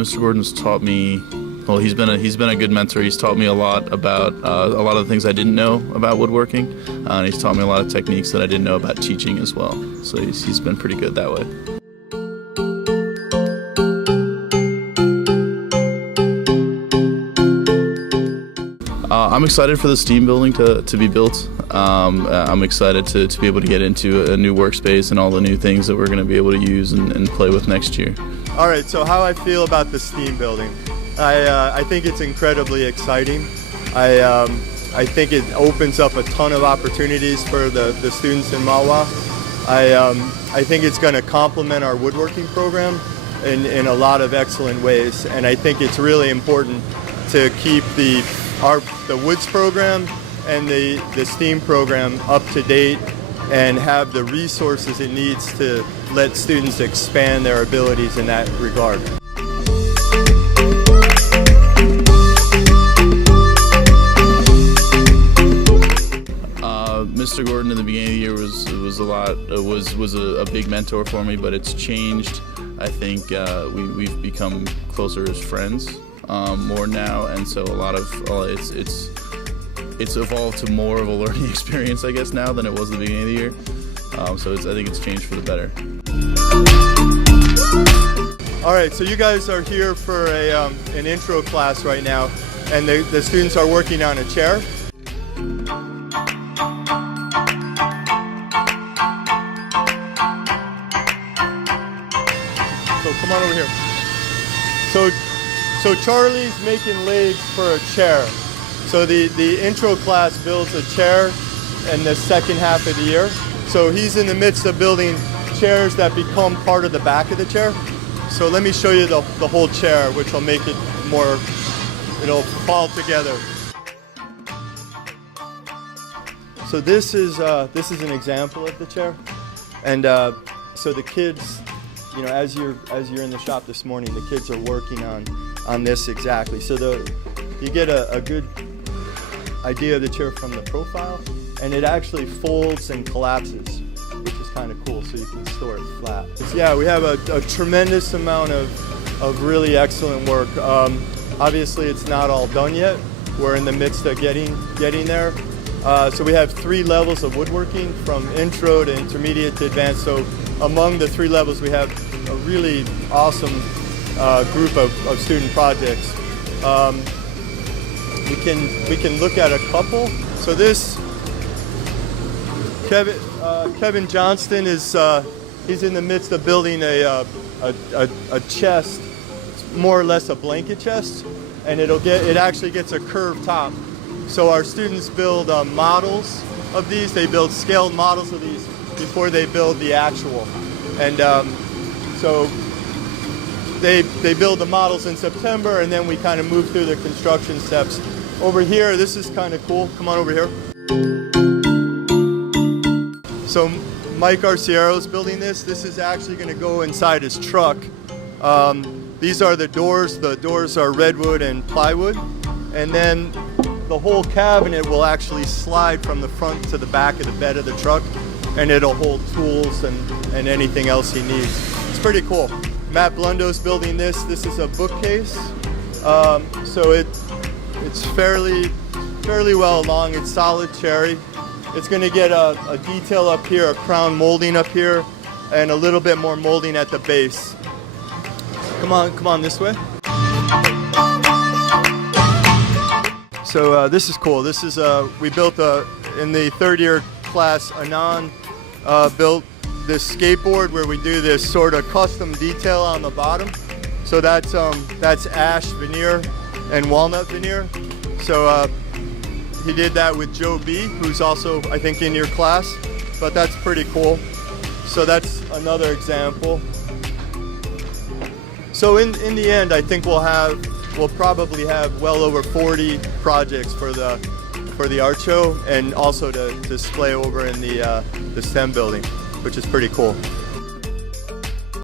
Mr. Gordon's taught me, well, he's been a good mentor. He's taught me a lot about a lot of the things I didn't know about woodworking, and he's taught me a lot of techniques that I didn't know about teaching as well. So he's been pretty good that way. I'm excited for the STEAM building to be built. I'm excited to be able to get into a new workspace and all the new things that we're going to be able to use and play with next year. All right, so how I feel about the STEAM building. I think it's incredibly exciting. I think it opens up a ton of opportunities for the students in Mawa. I think it's going to complement our woodworking program in a lot of excellent ways, and I think it's really important to keep the Woods program and the STEAM program up to date and have the resources it needs to let students expand their abilities in that regard. Mr. Gordon in the beginning of the year was a big mentor for me, but it's changed. I think we've become closer as friends more now, and so a lot of it's evolved to more of a learning experience, I guess, now than it was at the beginning of the year. So I think it's changed for the better. All right, so you guys are here for an intro class right now, and the students are working on a chair. So come on over here. So Charlie's making legs for a chair. So the intro class builds a chair in the second half of the year. So he's in the midst of building chairs that become part of the back of the chair. So let me show you the whole chair, which will make it more, it'll fall together. So this is an example of the chair. And so the kids, you know, as you're in the shop this morning, the kids are working on this exactly. So you get a good idea of the chair from the profile, and it actually folds and collapses, which is kind of cool, so you can store it flat. Yeah, we have a tremendous amount of really excellent work. Obviously, it's not all done yet. We're in the midst of getting there. So we have 3 levels of woodworking, from intro to intermediate to advanced. So among the 3 levels, we have a really awesome group of student projects. We can look at a couple. So this, Kevin Johnston is he's in the midst of building a chest, more or less a blanket chest, and it actually gets a curved top. So our students build models of these. They build scaled models of these before they build the actual, and so they build the models in September, and then we kind of move through the construction steps. Over here, this is kind of cool. Come on over here. So Mike Arciero is building this. This is actually going to go inside his truck. These are the doors. The doors are redwood and plywood. And then the whole cabinet will actually slide from the front to the back of the bed of the truck, and it'll hold tools and anything else he needs. It's pretty cool. Matt Blundo's building this. This is a bookcase. So it's fairly well along. It's solid cherry. It's going to get a detail up here, a crown molding up here, and a little bit more molding at the base. Come on this way. So this is cool. This is we built in the 3rd year class. Anand built this skateboard where we do this sort of custom detail on the bottom. So that's ash veneer and walnut veneer. So he did that with Joe B, who's also, I think, in your class. But that's pretty cool. So that's another example. So in the end, I think we'll probably have well over 40 projects for the art show, and also to display over in the STEM building, which is pretty cool.